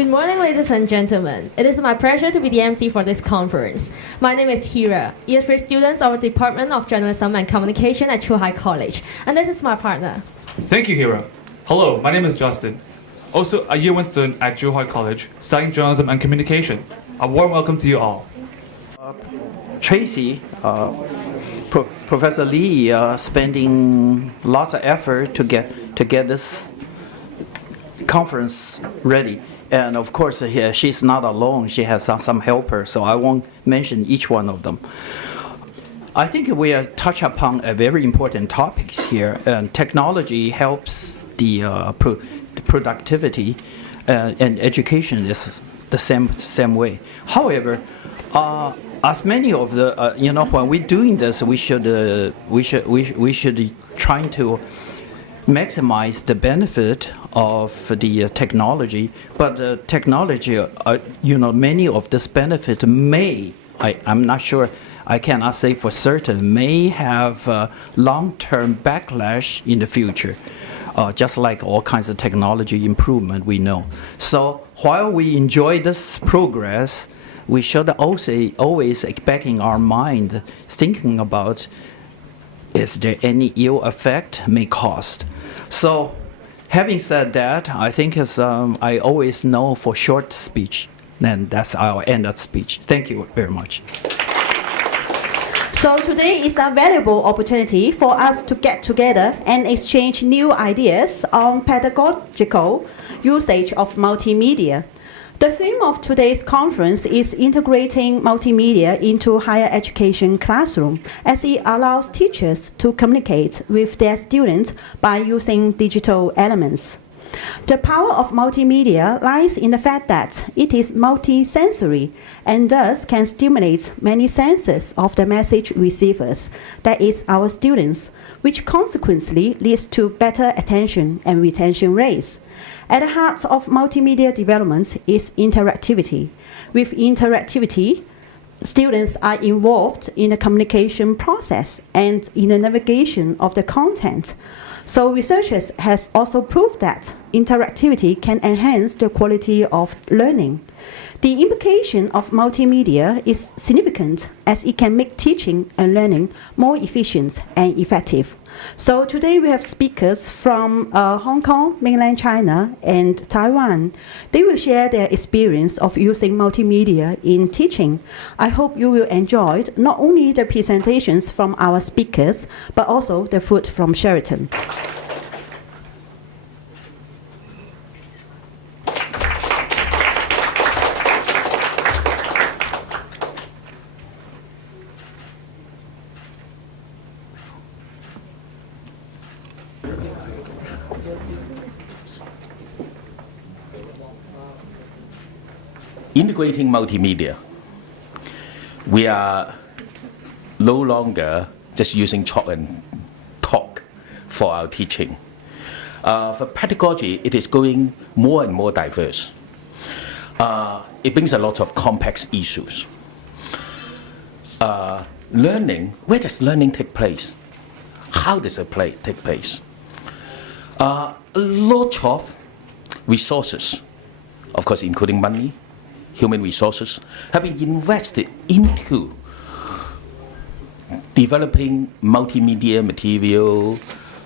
Good morning, ladies and gentlemen. It is my pleasure to be the MC for this conference. My name is Hira, year 3 student of the Department of Journalism and Communication at Chuhai College, and this is my partner. Thank you, Hira. Hello, my name is Justin, also a year 1 student at Chuhai College, studying journalism and communication. A warm welcome to you all. Tracy, Professor Lee, spending lots of effort to get this conference ready. And of course, she's not alone. She has some helpers, so I won't mention each one of them. I think we touch upon a very important topics here. And technology helps the productivity, and education is the same way. However, as many of the when we're doing this, we should try to maximize the benefit of the technology, but technology, many of this benefit may, I'm not sure, I cannot say for certain, may have long-term backlash in the future, just like all kinds of technology improvement we know. So while we enjoy this progress, we should also always back in our mind thinking about, is there any ill effect may cost? So, having said that, I think I always know for short speech, and that's our end of speech. Thank you very much. So today is a valuable opportunity for us to get together and exchange new ideas on pedagogical usage of multimedia. The theme of today's conference is integrating multimedia into higher education classroom, as it allows teachers to communicate with their students by using digital elements. The power of multimedia lies in the fact that it is multisensory and thus can stimulate many senses of the message receivers, that is, our students, which consequently leads to better attention and retention rates. At the heart of multimedia development is interactivity. With interactivity, students are involved in the communication process and in the navigation of the content. So researchers has also proved that interactivity can enhance the quality of learning. The implication of multimedia is significant as it can make teaching and learning more efficient and effective. So today we have speakers from Hong Kong, mainland China, and Taiwan. They will share their experience of using multimedia in teaching. I hope you will enjoy not only the presentations from our speakers, but also the food from Sheraton. Integrating multimedia. We are no longer just using chalk and talk for our teaching. For pedagogy, it is going more and more diverse. It brings a lot of complex issues. Learning, where does learning take place? How does it take place? A lot of resources, of course including money, human resources, have been invested into developing multimedia material,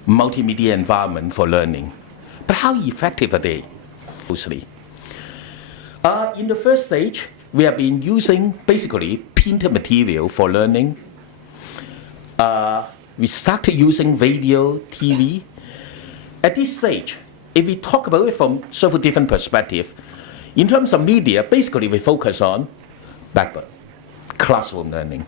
multimedia environment for learning. But how effective are they? Mostly. In the first stage, we have been using basically printed material for learning. We started using radio, TV. At this stage, if we talk about it from several different perspectives, in terms of media, basically we focus on blackboard, classroom learning.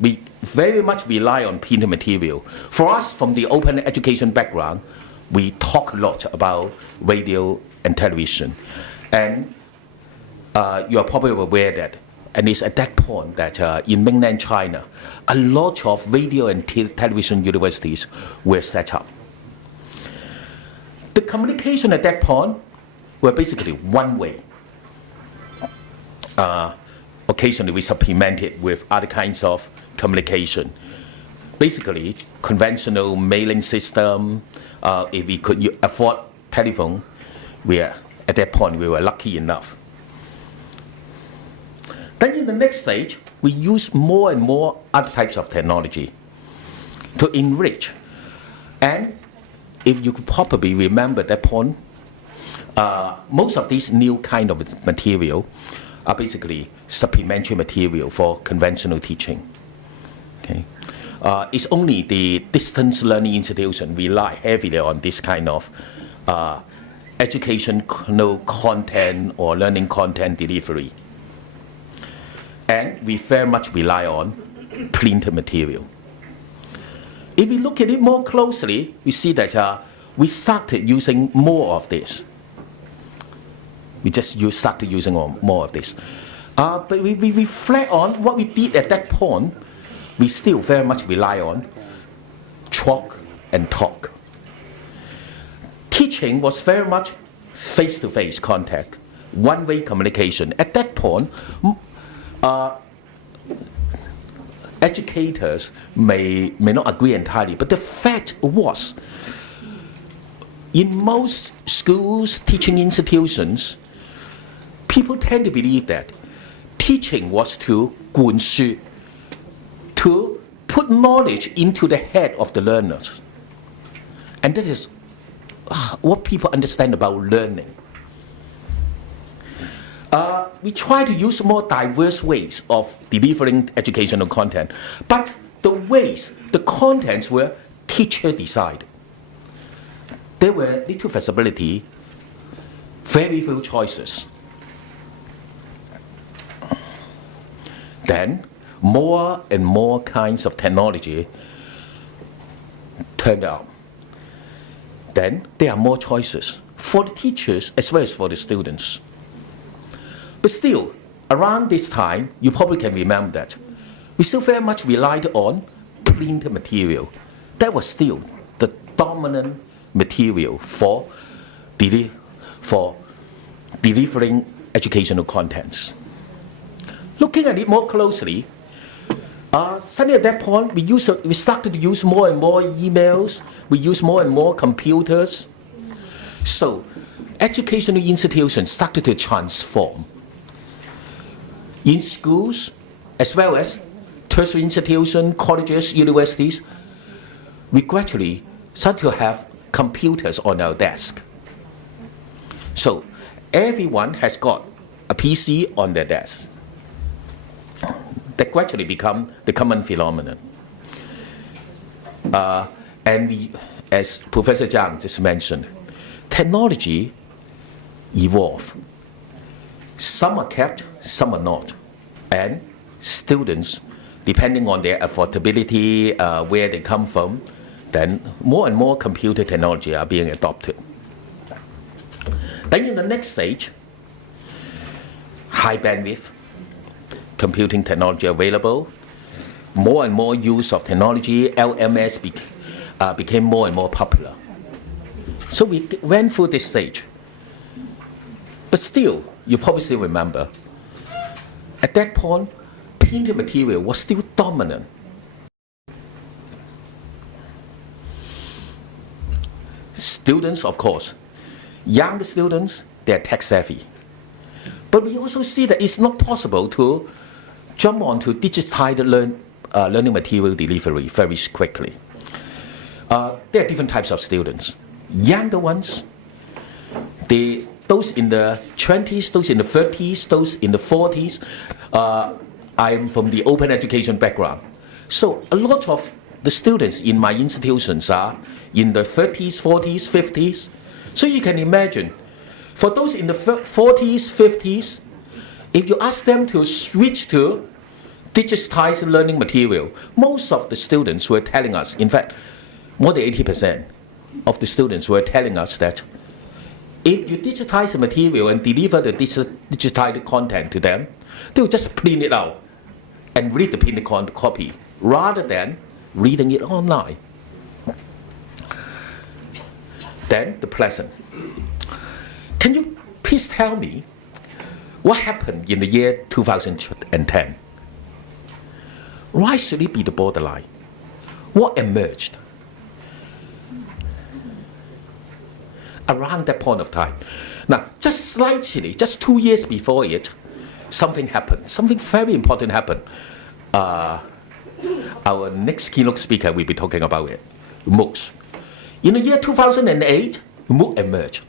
We very much rely on printed material. For us, from the open education background, we talk a lot about radio and television. And you are probably aware that, and it's at that point that in mainland China, a lot of radio and television universities were set up. The communication at that point were basically one way. Occasionally we supplement it with other kinds of communication. Basically, conventional mailing system, if we could afford telephone, we At that point, we were lucky enough. Then in the next stage, we use more and more other types of technology to enrich. And if you could probably remember that point, most of these new kind of material are basically supplementary material for conventional teaching. Okay. It's only the distance learning institution rely heavily on this kind of educational content or learning content delivery. And we very much rely on printed material. If we look at it more closely, we see that we started using more of this. We just started using more of this. But we reflect on what we did at that point, we still very much rely on chalk and talk. Teaching was very much face-to-face contact, one-way communication. At that point, educators may not agree entirely, but the fact was, in most schools, teaching institutions, people tend to believe that teaching was to 灌输, to put knowledge into the head of the learners. And that is what people understand about learning. We try to use more diverse ways of delivering educational content, but the ways, the contents were teacher decided. There were little flexibility, very few choices. Then more and more kinds of technology turned out. Then there are more choices for the teachers as well as for the students. But still, around this time, you probably can remember that we still very much relied on printed material. That was still the dominant material for delivering educational contents. Looking at it more closely, suddenly at that point, we started to use more and more emails, we use more and more computers. So, educational institutions started to transform. In schools, as well as tertiary institutions, colleges, universities, we gradually start to have computers on our desk. So everyone has got a PC on their desk. That gradually become the common phenomenon. And we, as Professor Chang just mentioned, technology evolve. Some are kept, some are not. And students, depending on their affordability, where they come from, then more and more computer technology are being adopted. Then in the next stage, high bandwidth computing technology available, more and more use of technology, LMS became more and more popular. So we went through this stage. But still, you probably still remember, at that point, printed material was still dominant. Students, of course, young students, they're tech savvy. But we also see that it's not possible to jump onto digitized learning material delivery very quickly. There are different types of students. Younger ones, those in the 20s, those in the 30s, those in the 40s. I'm from the open education background. So a lot of the students in my institutions are in the 30s, 40s, 50s. So you can imagine, for those in the 40s, 50s, if you ask them to switch to digitized learning material, most of the students were telling us, in fact, more than 80% of the students were telling us that if you digitize the material and deliver the digitized content to them, they will just print it out and read the printed copy rather than reading it online. Then the pleasant. Can you please tell me what happened in the year 2010? Why should it be the borderline? What emerged? around that point of time. Now, just slightly, just 2 years before it, something happened. Something very important happened. Our next keynote speaker will be talking about it, MOOCs. In the year 2008, MOOC emerged.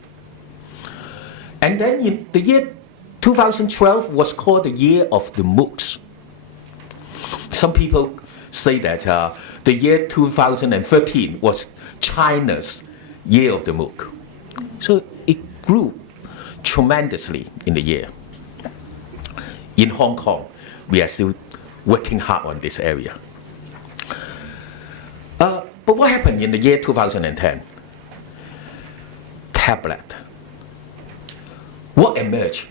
And then in the year 2012 was called the year of the MOOCs. Some people say that the year 2013 was China's year of the MOOC. So it grew tremendously in the year. In Hong Kong, we are still working hard on this area. But what happened in the year 2010? Tablet. What emerged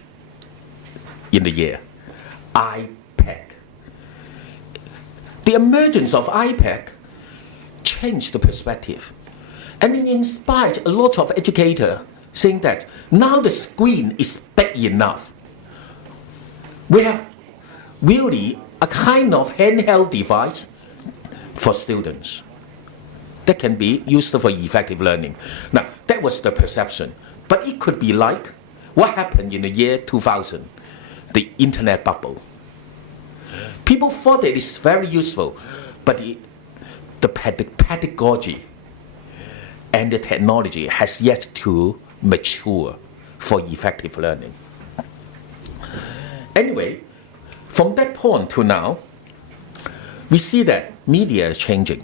in the year? iPad. The emergence of iPad changed the perspective. And it inspired a lot of educators saying that now the screen is big enough. We have really a kind of handheld device for students that can be used for effective learning. Now, that was the perception. But it could be like what happened in the year 2000, the internet bubble. People thought that it's very useful, but the pedagogy and the technology has yet to mature for effective learning. Anyway, from that point to now, we see that media is changing.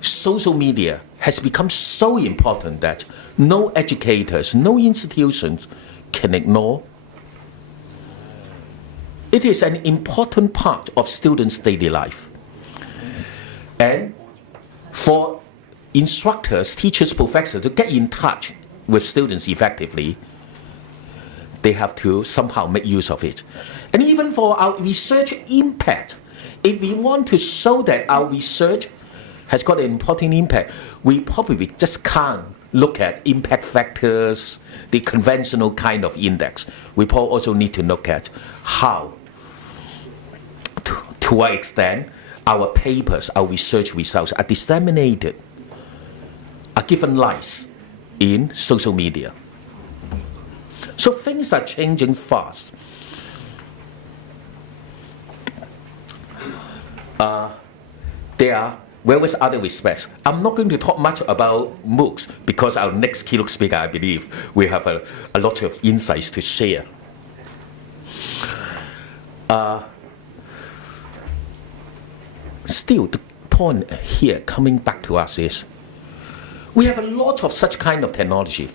Social media has become so important that no educators, no institutions can ignore. It is an important part of students' daily life. And for instructors, teachers, professors to get in touch with students effectively, they have to somehow make use of it. And even for our research impact, if we want to show that our research has got an important impact, we probably just can't look at impact factors, the conventional kind of index. We probably also need to look at how, to what extent, our papers, our research results are disseminated, are given life in social media. So things are changing fast. There are various other respects. I'm not going to talk much about MOOCs because our next keynote speaker, I believe, will have a lot of insights to share. Still, the point here coming back to us is, we have a lot of such kind of technology.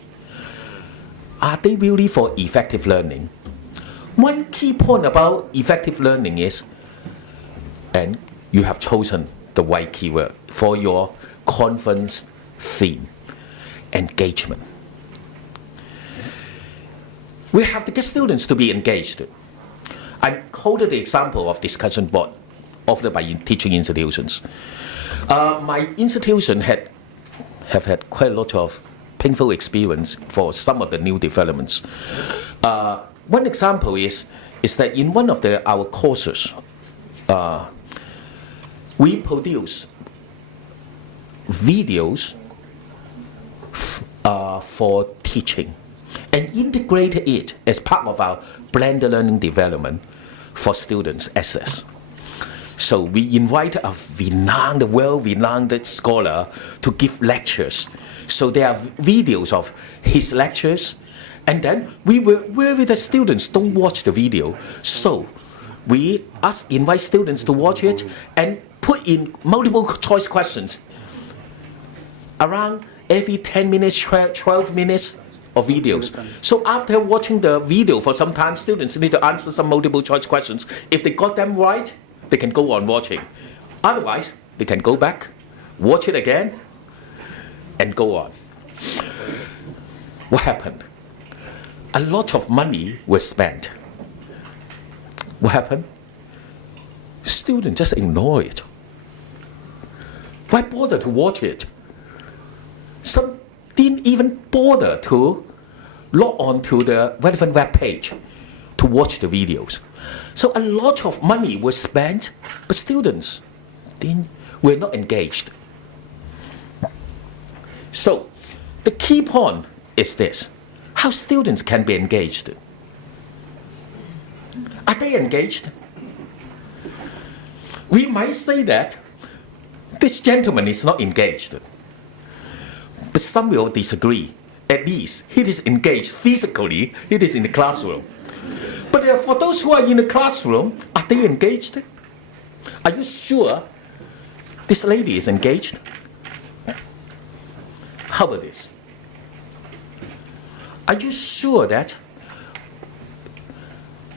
Are they really for effective learning? One key point about effective learning is, and you have chosen the right keyword for your conference theme, engagement. We have to get students to be engaged. I quoted the example of discussion board offered by teaching institutions. My institution have had quite a lot of painful experience for some of the new developments. One example is that in one of our courses, we produce videos for teaching and integrate it as part of our blended learning development for students' access. So we invite a well-renowned scholar to give lectures. So there are videos of his lectures, and then we will worry the students don't watch the video. So we invite students to watch it and put in multiple choice questions around every 10 minutes, 12 minutes of videos. So after watching the video for some time, students need to answer some multiple choice questions. If they got them right, they can go on watching. Otherwise, they can go back, watch it again, and go on. What happened? A lot of money was spent. What happened? Students just ignore it. Why bother to watch it? Some didn't even bother to log on to the relevant web page to watch the videos. So a lot of money was spent, but students were not engaged. So The key point is this: how students can be engaged. Are they engaged? We might say that this gentleman is not engaged, but some will disagree. At least he is engaged physically, he is in the classroom. But for those who are in the classroom, are they engaged? Are you sure this lady is engaged? How about this? Are you sure that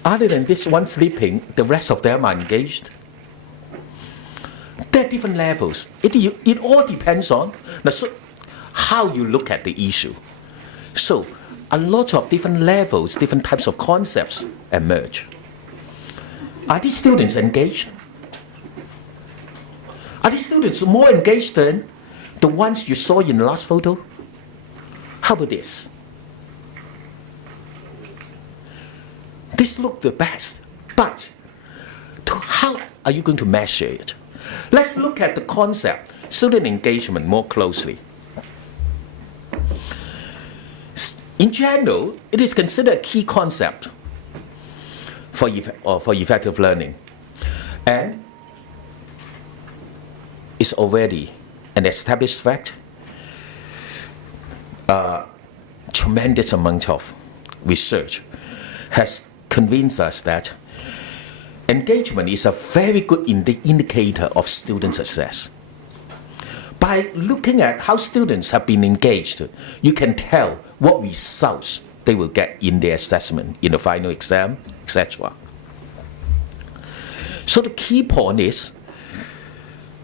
other than this one sleeping, the rest of them are engaged? There are different levels. It all depends on how you look at the issue. So a lot of different levels, different types of concepts emerge. Are these students engaged? Are these students more engaged than the ones you saw in the last photo? How about this? This looked the best, but how are you going to measure it? Let's look at the concept, student engagement, more closely. In general, it is considered a key concept for effective learning, and is already an established fact. Tremendous amount of research has convinced us that engagement is a very good indicator of student success. By looking at how students have been engaged, you can tell what results they will get in their assessment, in the final exam, etc. So the key point is,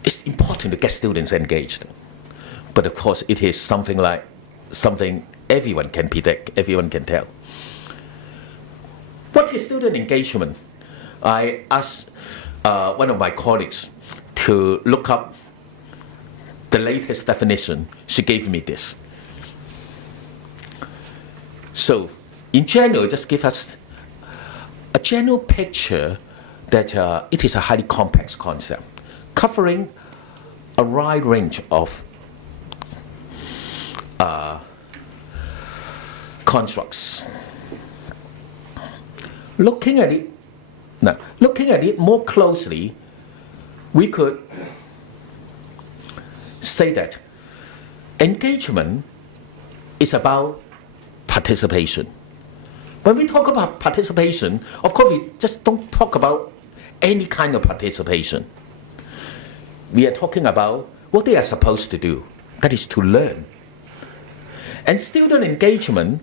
it's important to get students engaged. But of course, it is something everyone can predict, everyone can tell. What is student engagement? I asked one of my colleagues to look up the latest definition. She gave me this. So, in general, just give us a general picture that it is a highly complex concept, covering a wide range of constructs. Looking at it more closely, we could say that engagement is about participation. When we talk about participation, of course we just don't talk about any kind of participation. We are talking about what they are supposed to do, that is to learn. And student engagement,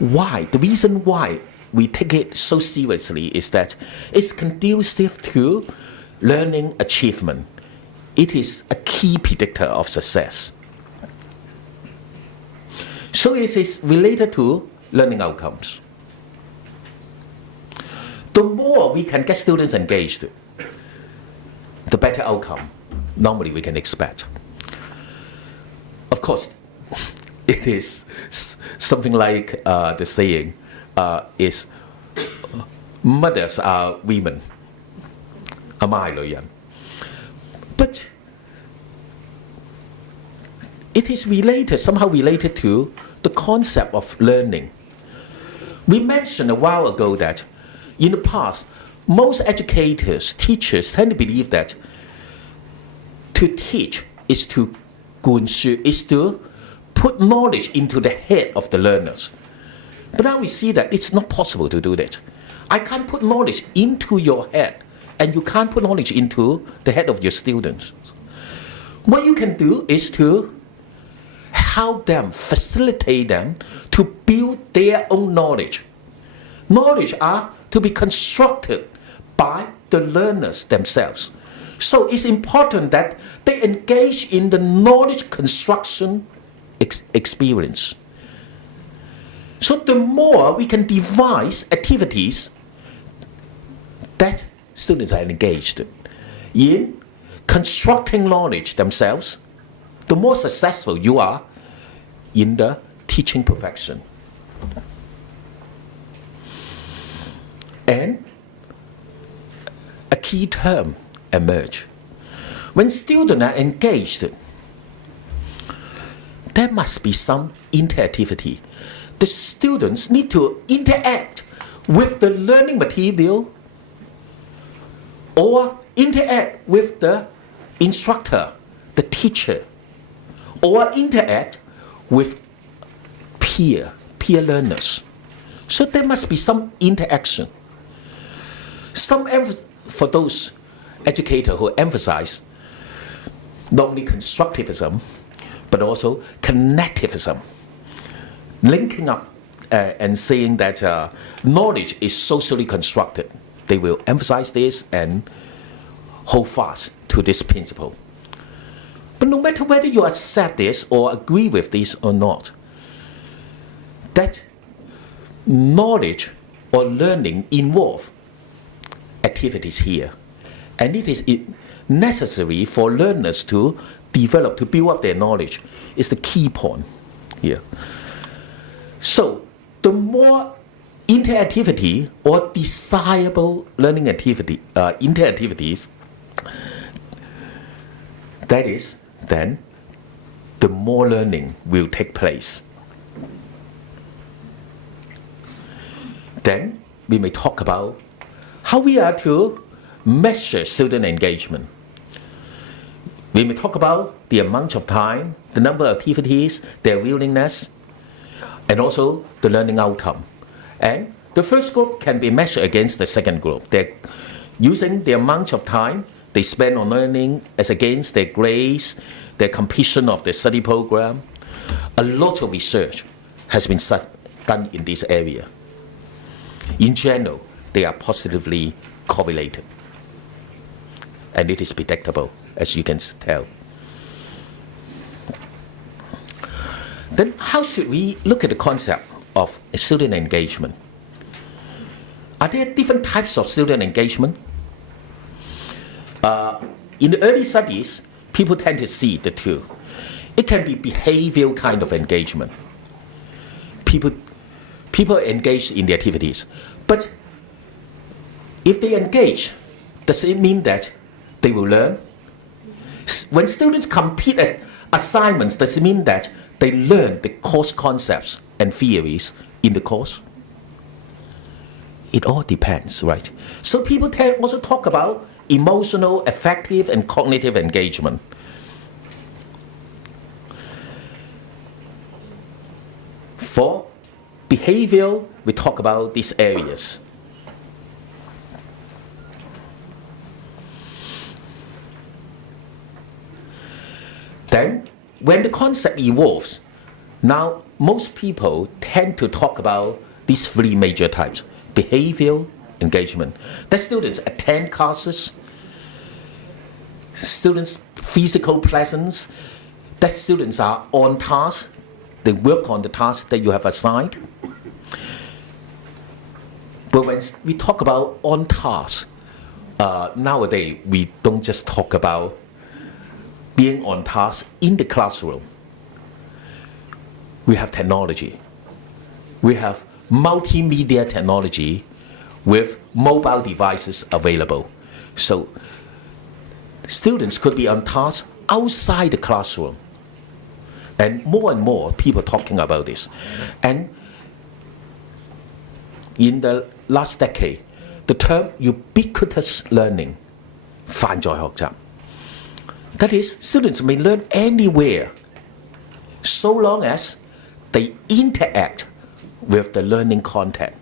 the reason why we take it so seriously is that it's conducive to learning achievement. It is a key predictor of success. So it is related to learning outcomes. The more we can get students engaged, the better outcome normally we can expect. Of course, it is something like the saying is, mothers are women, 阿媽係女人. But it is somehow related to the concept of learning. We mentioned a while ago that in the past, most educators, teachers tend to believe that to teach is to 灌輸, is to put knowledge into the head of the learners. But now we see that it's not possible to do that. I can't put knowledge into your head, and you can't put knowledge into the head of your students. What you can do is to help them, facilitate them to build their own knowledge. Knowledge are to be constructed by the learners themselves. So it's important that they engage in the knowledge construction experience. So the more we can devise activities that students are engaged in constructing knowledge themselves, the more successful you are in the teaching profession. And a key term emerge. When students are engaged, there must be some interactivity. The students need to interact with the learning material or interact with the instructor, the teacher, or interact with peer learners. So there must be some interaction. For those educators who emphasize not only constructivism, but also connectivism, linking up and saying that knowledge is socially constructed. They will emphasize this and hold fast to this principle. But no matter whether you accept this or agree with this or not, that knowledge or learning involve activities here. And it is necessary for learners to develop, to build up their knowledge, is the key point here. So the more interactivity or desirable learning interactivities, that is, then the more learning will take place. Then we may talk about how we are to measure student engagement. We may talk about the amount of time, the number of activities, their willingness, and also the learning outcome. And the first group can be measured against the second group. They're using the amount of time they spend on learning as against their grades, their completion of the study program. A lot of research has been done in this area. In general, they are positively correlated. And it is predictable, as you can tell. Then how should we look at the concept of student engagement? Are there different types of student engagement? In the early studies, people tend to see the two. It can be behavioral kind of engagement. People engage in the activities. But if they engage, does it mean that they will learn? When students complete assignments, does it mean that they learn the course concepts and theories in the course? It all depends, right? So people also talk about emotional, affective, and cognitive engagement. For behavioral, we talk about these areas. Then, when the concept evolves, now most people tend to talk about these three major types. Behavioral engagement. That students attend classes, students' physical presence, that students are on task, they work on the task that you have assigned. But when we talk about on task, nowadays we don't just talk about being on task in the classroom. We have technology. We have multimedia technology with mobile devices available. So students could be on task outside the classroom. And more people talking about this. And in the last decade, the term ubiquitous learning, 泛在學習. That is, students may learn anywhere so long as they interact with the learning content.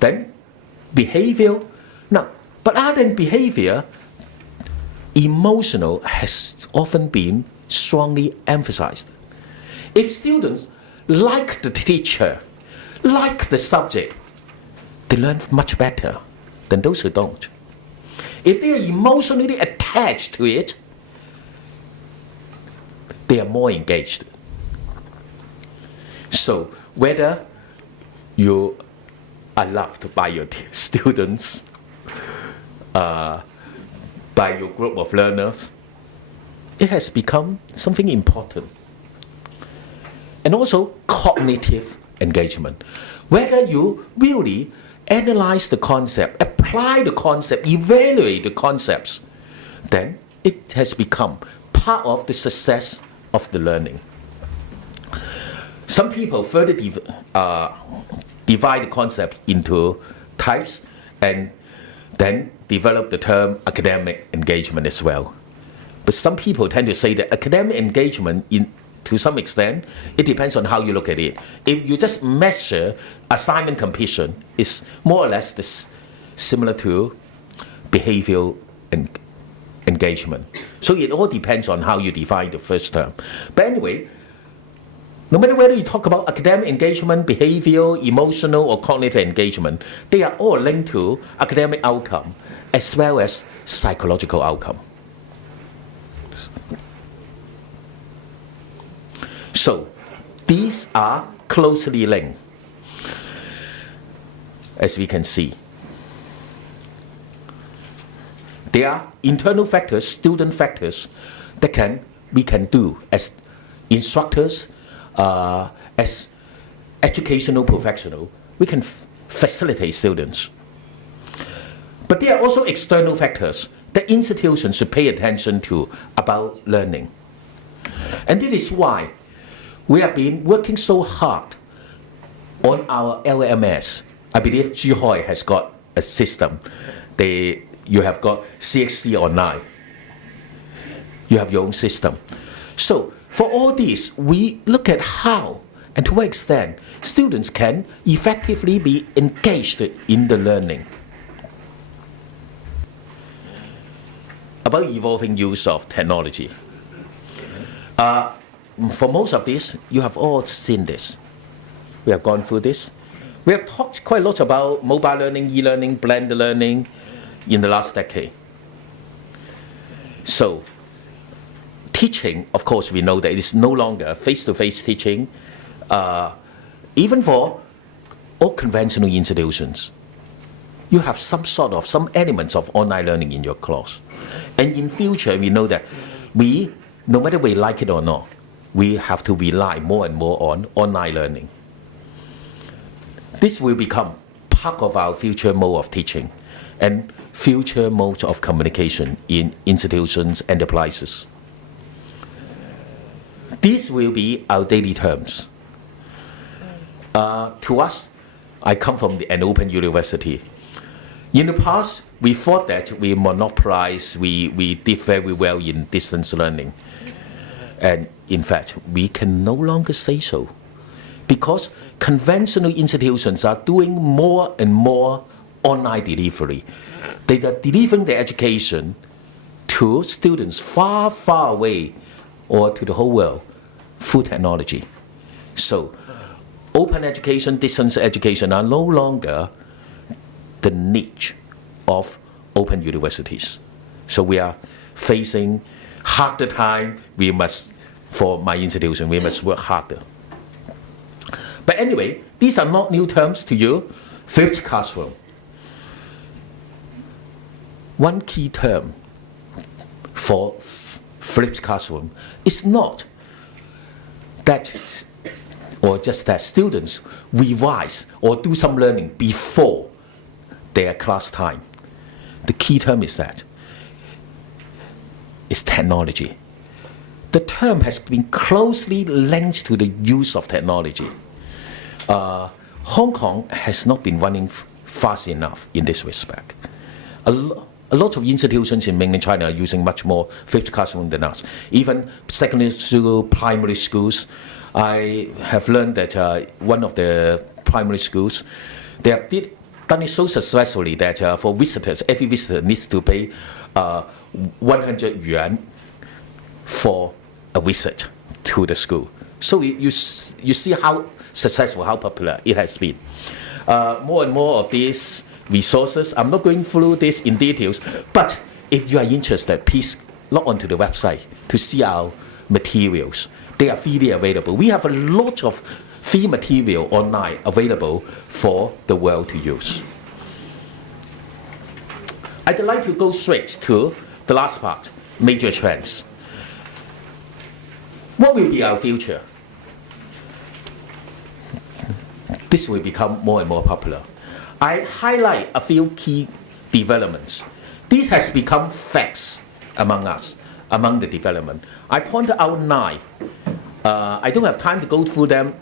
Then, behavioral. Now, but other than behavior, emotional has often been strongly emphasized. If students like the teacher, like the subject, they learn much better than those who don't. If they are emotionally attached to it, they are more engaged. So whether you are loved by your students, by your group of learners, it has become something important. And also cognitive engagement. Whether you really analyze the concept, apply the concept, evaluate the concepts, then it has become part of the success of the learning. Some people further divide the concept into types and then develop the term academic engagement as well. But some people tend to say that academic engagement, to some extent, it depends on how you look at it. If you just measure assignment completion, it's more or less similar to behavioral engagement. So it all depends on how you define the first term. But anyway, no matter whether you talk about academic engagement, behavioral, emotional, or cognitive engagement, they are all linked to academic outcome as well as psychological outcome. So these are closely linked, as we can see. There are internal factors, student factors, that we can do as instructors, as educational professionals. We can facilitate students. But there are also external factors that institutions should pay attention to about learning. And this is why we have been working so hard on our LMS. I believe Zhuhai has got a system. You have got CXC online. You have your own system. So for all this, we look at how and to what extent students can effectively be engaged in the learning. About evolving use of technology. For most of this, you have all seen this. We have gone through this. We have talked quite a lot about mobile learning, e-learning, blended learning in the last decade. So, teaching, of course, we know that it is no longer face-to-face teaching, even for all conventional institutions. You have some elements of online learning in your class. And in future, we know that no matter we like it or not, we have to rely more and more on online learning. This will become part of our future mode of teaching and future modes of communication in institutions and enterprises. These will be our daily terms. To us, I come from an open university. In the past, we thought that we monopolized, we did very well in distance learning. And in fact, we can no longer say so, because conventional institutions are doing more and more online delivery. They are delivering their education to students far, far away or to the whole world through technology. So open education, distance education are no longer the niche of open universities. So we are facing harder time. For my institution, we must work harder. But anyway, these are not new terms to you. Flipped classroom. One key term for flipped classroom is not that, or just that students revise or do some learning before their class time. The key term is that it's technology. The term has been closely linked to the use of technology. Hong Kong has not been running fast enough in this respect. A lot of institutions in mainland China are using much more flipped classroom than us. Even secondary school, primary schools. I have learned that one of the primary schools, they have done it so successfully that for visitors, every visitor needs to pay 100 yuan for a visit to the school. So you see how successful, how popular it has been. More and more of these resources, I'm not going through this in details, but if you are interested, please log on to the website to see our materials. They are freely available. We have a lot of free material online available for the world to use. I'd like to go straight to the last part, major trends. What will be our future? This will become more and more popular. I highlight a few key developments. This has become facts among us. among the development. I pointed out 9. I don't have time to go through them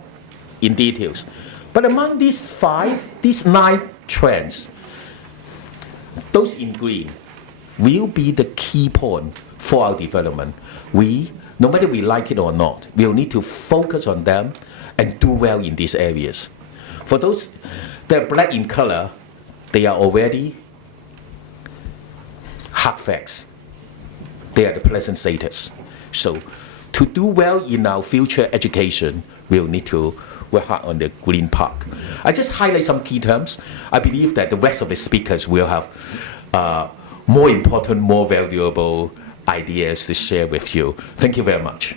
in details. But among these 9 trends, those in green will be the key point for our development. No matter we like it or not, we'll need to focus on them and do well in these areas. For those that are black in color, they are already hard facts. They are the present status. So to do well in our future education, we'll need to work hard on the green part. I just highlight some key terms. I believe that the rest of the speakers will have more important, more valuable ideas to share with you. Thank you very much.